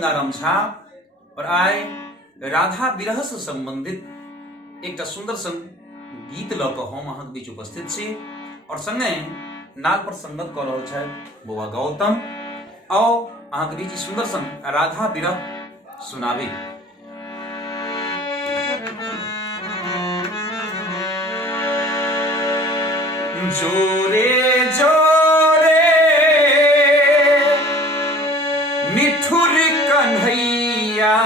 गंगाराम झा और आए राधा विरह से संबंधित एक सुंदर सन गीत लऽ कऽ हम अहाँके बीच उपस्थित छी और संगे नाल पर संगत कऽ रहल छथि बौआ गौतम। आओ अहाँके बीच सुंदर सन राधा विरह सुनाबी। जोरे जोरे निठुर कन्हैया,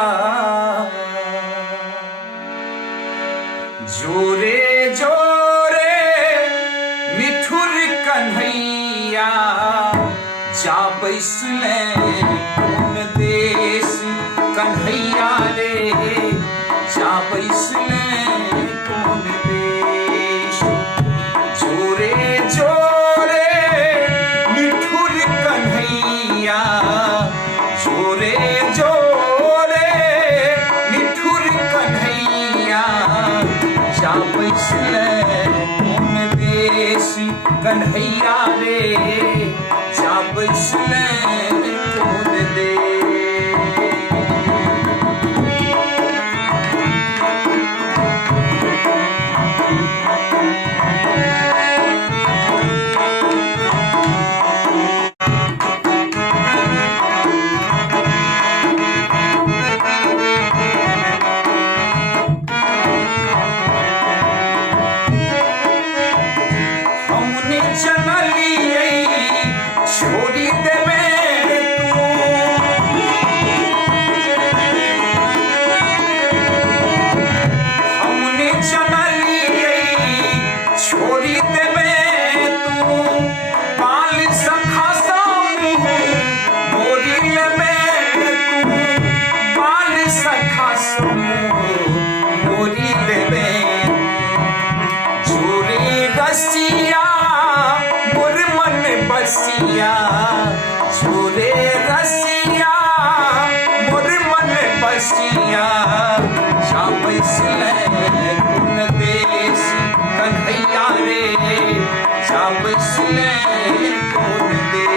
जोरे जोरे निठुर कन्हैया, जा बैसले कौन देश कन्हैया रे, जा बैसले कौन देश। जोरे जोरे निठुर कन्हैया, जोरे जोरे निठुर कन्हैया, जा बैसले कौन देश कन्हैया रे, जा बैसले कौन देश। छोड़ी देवे हमने चनलिए, छोड़ी देवे तू बाल सखा समूह मोरी लेवे, तू बाल सखा समूह मोरी लेवे। जोरे रसिया मोर मन बसिया, जोरे रसिया मोर मन बसिया, जा बैसले कौन देश कन्हैया रे, जा बैसले कौन देश।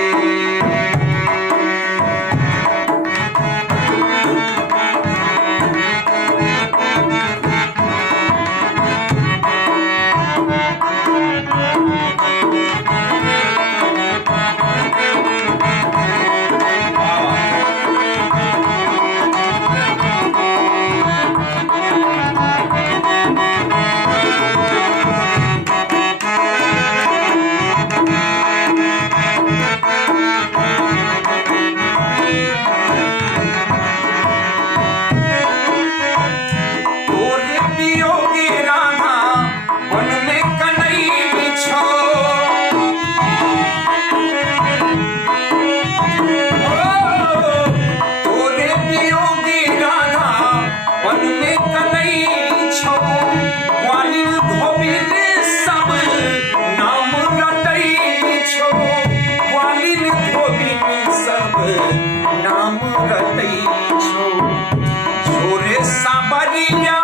नाम रटई छो जोरे साबरिया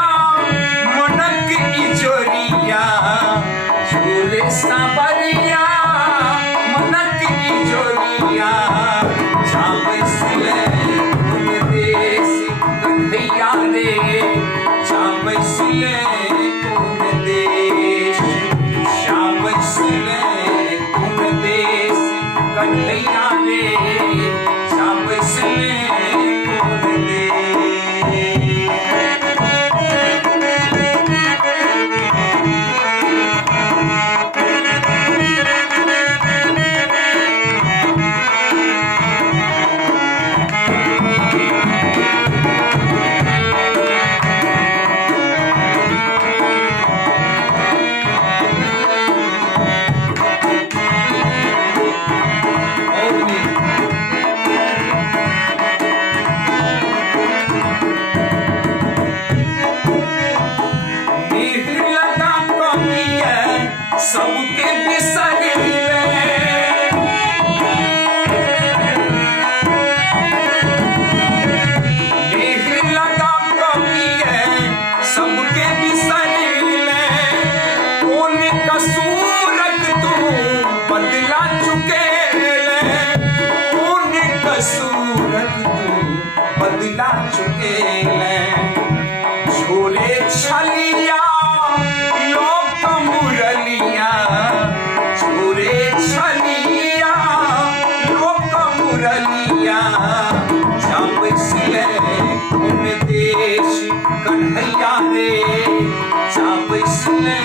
मनक इजोरिया, जोरे साबरिया मनक इजोरिया, जा बैसले कौन देश कन्हैया रे, जा बैसले कौन देश, जा बैसले कौन देश कन्हैया रे, जा बैसले कौन देश। सबके बिसरिले देह लगा कमिए, सबके बिसरिले कौन कसूरक तू बदला चुके ले, कौन कसूरक तू मिला चुके छोरे छलिया लोक मुरलिया छोरे छलिया लोक मुरलिया जब सिले उन देश कन्हैया रे जब सिले